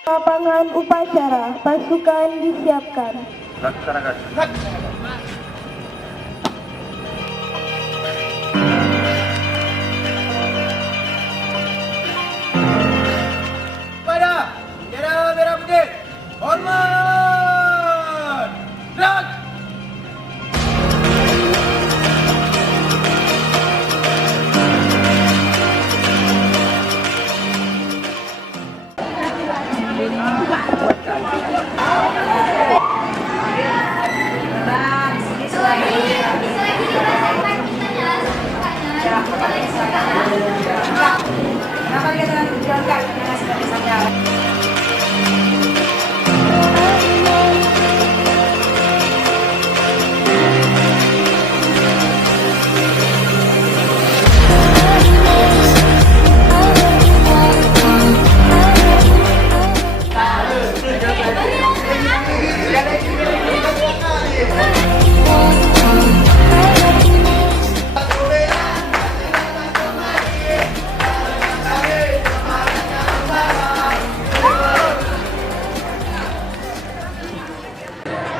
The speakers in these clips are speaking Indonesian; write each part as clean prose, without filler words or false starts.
Lapangan upacara, pasukan disiapkan. Laksanakan. Pada bendera merah putih, hormat, gerak.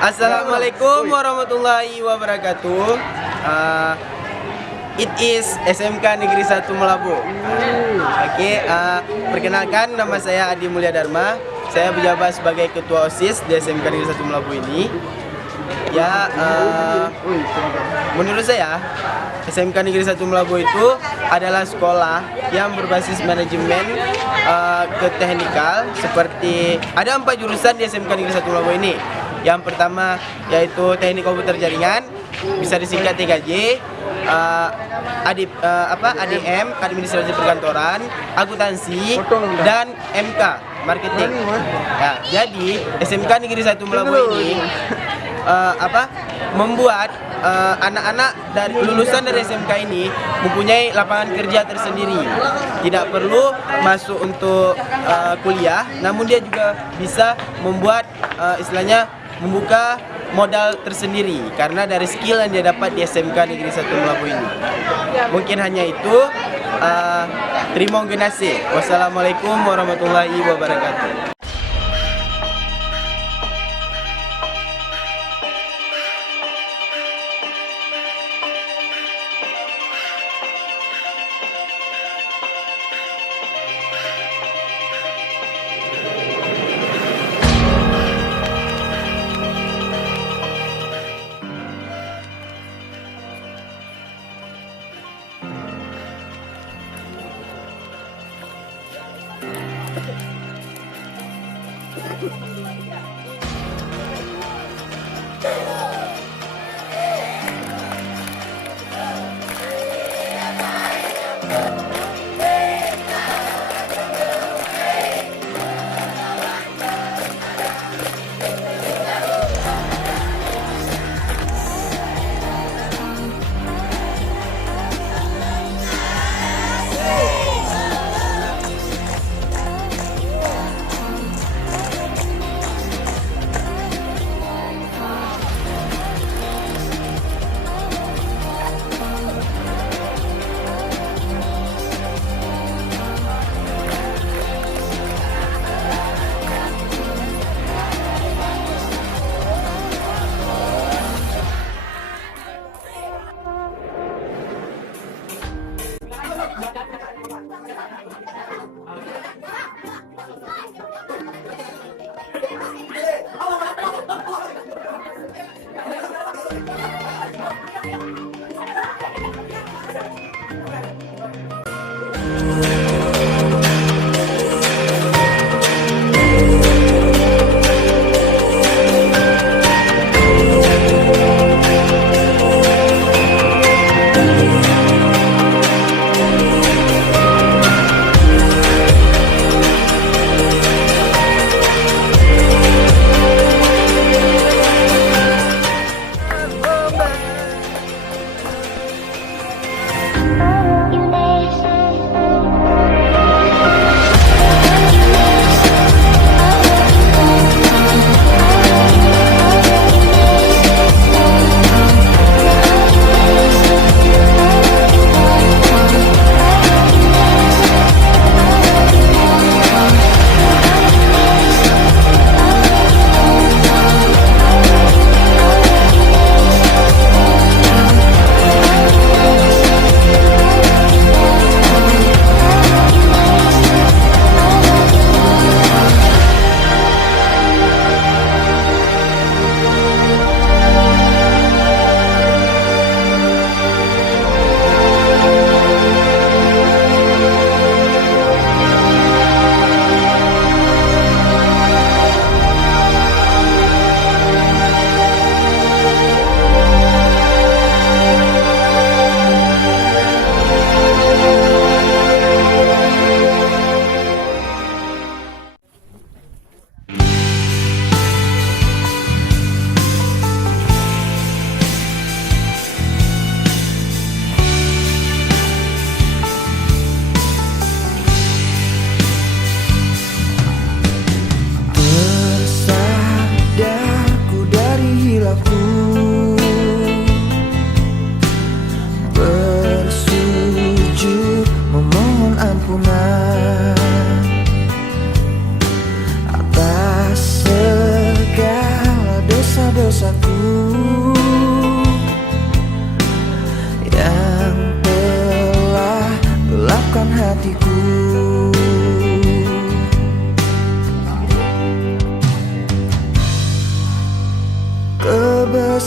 Assalamualaikum warahmatullahi wabarakatuh. It is SMK Negeri 1 Melabu. Perkenalkan, nama saya Adi Mulya Dharma. Saya menjabat sebagai Ketua OSIS di SMK Negeri 1 Melabu ini. Menurut saya SMK Negeri 1 Melabu itu adalah sekolah yang berbasis manajemen ke teknikal. Seperti ada 4 jurusan di SMK Negeri 1 Melabu ini. Yang pertama yaitu Teknik Komputer Jaringan, bisa disingkat TKJ, ADM, Administrasi Perkantoran, Akuntansi, dan MK, Marketing. Nah, jadi SMK Negeri 1 Melabu ini membuat anak-anak dari lulusan dari SMK ini mempunyai lapangan kerja tersendiri. Tidak perlu masuk untuk kuliah, namun dia juga bisa membuat istilahnya membuka modal tersendiri karena dari skill yang dia dapat di SMK Negeri 1 Melabu ini. Mungkin hanya itu. Terima kasih. Wassalamualaikum warahmatullahi wabarakatuh.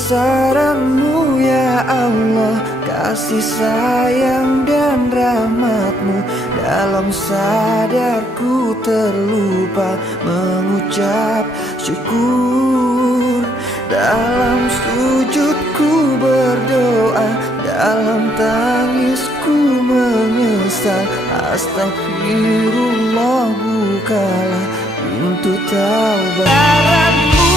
kebesaran-Mu ya Allah, kasih sayang dan rahmat-Mu. Dalam sadarku terlupa mengucap syukur. Dalam sujudku berdoa, dalam tangisku menyesal. Astagfirullah, bukalah pintu taubat. Kebesaran-Mu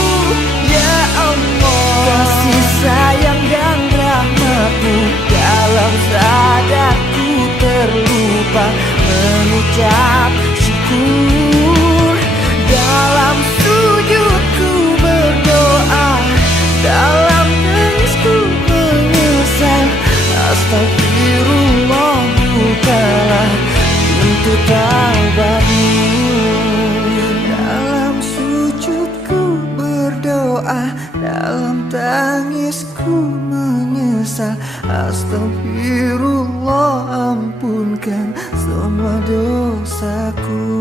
ya Allah, kasih sayang dan rahmat-Mu. Dalam sadarku terlupa mengucap syukur. Dalam sujudku berdoa, dalam tangisku menyesal. Astagfirullah, bukalah pintu taubat-Mu. Dalam sujudku berdoa, dalam tangisku menyesal. Astagfirullah, ampunkan semua dosaku.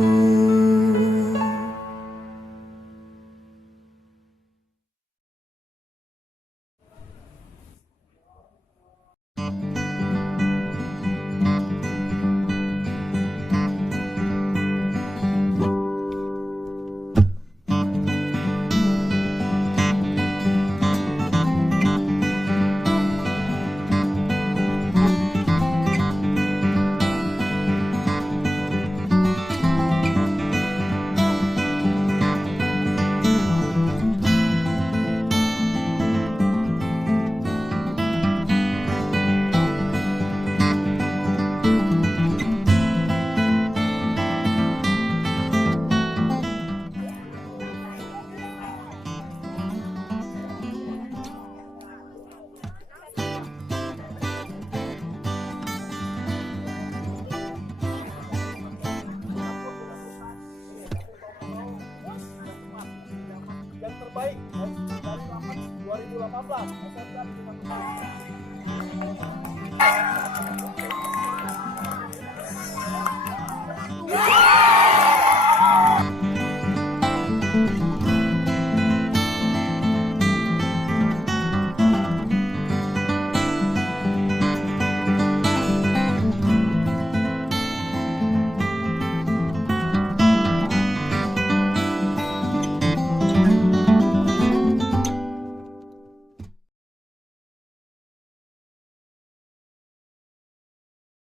Yang terbaik dari 2018 SMK